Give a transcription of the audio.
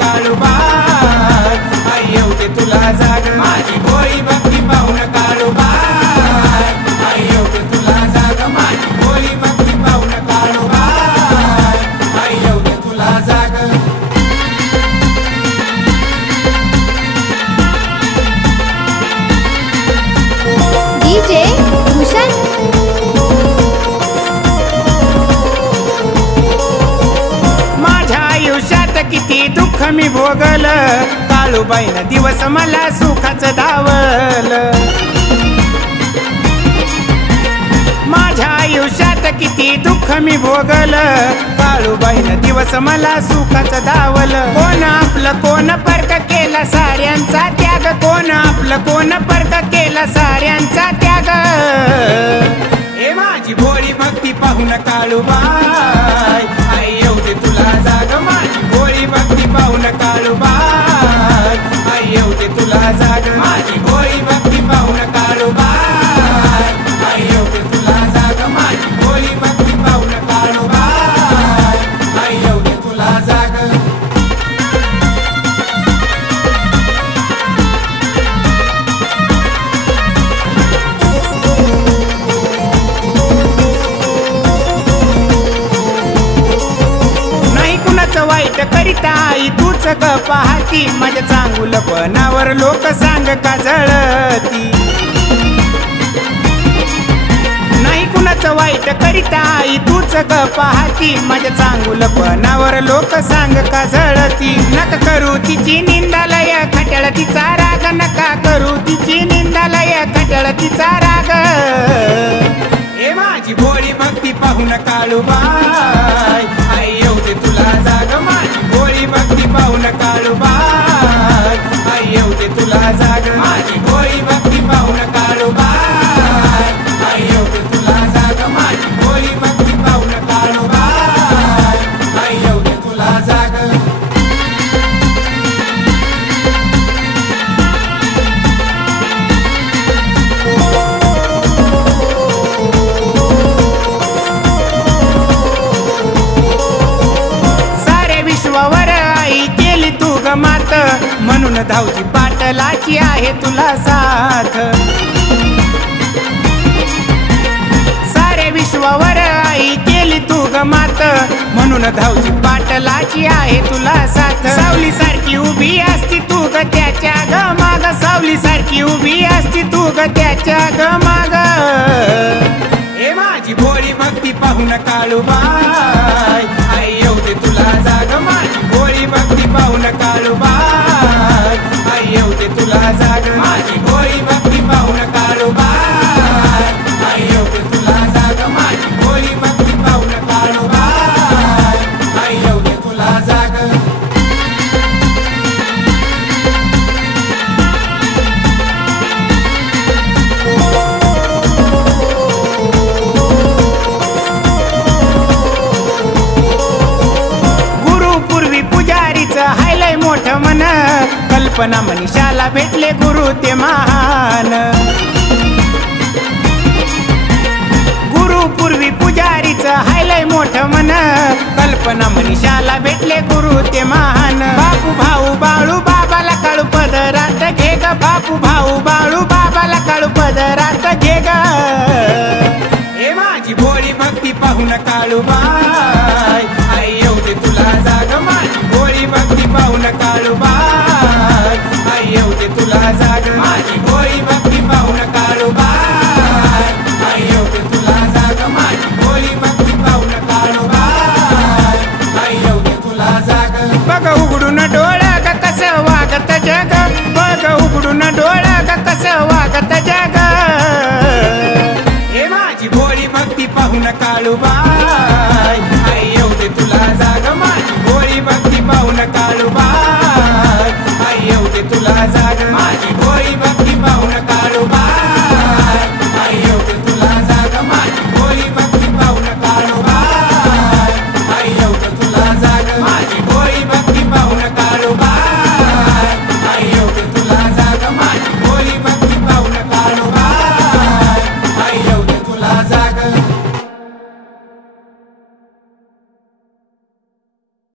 काळूबाई आई येऊदे तुला जाग माझी भोळी भक्ती पाहून काळूबाई आई येऊदे तुला जाग माझी भोळी भक्ती पाहून काळूबाई आई येऊदे तुला जाग डीजे भूषण किती दुःख मी भोगल काळूबाईनं दिवस मला सुखाचं दावल माझ्या आयुष्यात किती दुःख मी भोगल काळूबाईनं दिवस मला सुखाचं दावल कोण आपलं कोण परक केला साऱ्यांचा त्याग कोण आपलं कोण परक केला साऱ्यांचा त्याग हे माझी भोळी भक्ती पाहून काळूबाई आई येऊदे तुला जाग माझी भोळी भक्ती पाहून काळूबाई आई येऊदे तुला जाग माझी भोळी भक्ती पाहून काळूबाई आई येऊदे तुला जाग माझी भोळी भक्ती पाहून काळूबाई आई येऊदे तुला जाग वाईट करीता आई तूच ग पाहती माझ्या चांगुलपणावर लोक सांग का जळती नाही कुणाचं वाईट करीता आई तूच ग पाहती माझ्या चांगुलपणावर लोक सांग का जळती नका करू तिची निंदालय खट्याळ तिचा राग नका करू तिची निंदालय खट्याळ तिचा राग हे माझी भोळी भक्ती पाहून काळूबाई आई येऊदे तुला जाग माझी भोळी भक्ती पाहून काळूबाई आई येऊदे तुला जाग माझी भोळी भक्ती पाहून काळूबाई आई येऊदे तुला जाग माझी भोळी भक्ती पाहून काळूबाई आई येऊदे तुला जाग मात म्हणून धावती पाटलाची आहे तुला साथ सारे विश्वावर आई केली तू ग मात म्हणून धावती पाटलाची आहे तुला साथ सावली सारखी उभी असती तू ग त्याच्या ग माग सावली सारखी उभी असती तू ग त्याच्या ग माग हे माझी भोळी भक्ती पाहून काळूबाई आई येऊदे तुला जाग माझी भोळी भक्ती पाहून काळूबाई आई येऊदे तुला जाग माझी भोळी भक्ती पाहून काळूबाई आई येऊदे तुला जाग माझी भोळी भक्ती पाहून काळूबाई आई येऊदे तुला जाग हायलय मोठं मन कल्पना मनीषाला भेटले गुरु ते महान गुरु पूर्वी पुजारीचं हायलय मोठं मन कल्पना मनीषाला भेटले गुरु ते महान बापू भाऊ बाळू बाबाला काळू पदरात घे ग बापू भाऊ बाळू बाबाला काळू पदरात घे ग हे माझी भोळी भक्ती पाहून काळूबाई